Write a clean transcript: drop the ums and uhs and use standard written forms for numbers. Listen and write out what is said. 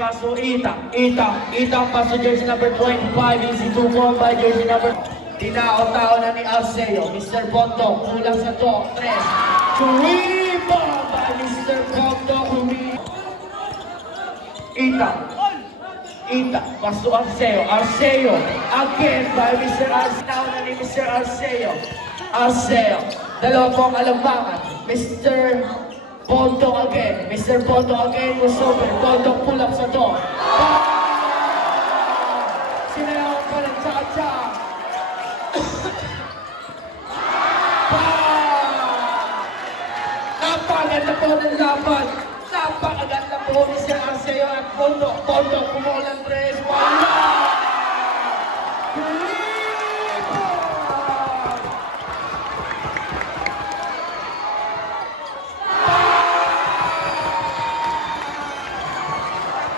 pass to Itang. Itang pass to jersey number 25. Easy 2-4 by jersey number... Tinao-tao na ni Alceo. Mr. Bondo, kulang sa to. 3. Churiba by Mr. Bondo. Itang, pass to Alceo. Alceo, again by Mr. Alceo. Tinao na ni Mr. Alceo. Alceo, dalawa pong alambangan. Mr. Bondo again. Mr. Bondo again was over. Bondo pull up sa to. Sinayawan pa ng tsaka-tsaka. Napaganda po ng laban. Napaganda po ni Sir Arceo at Bondo. Bondo kumulang 3.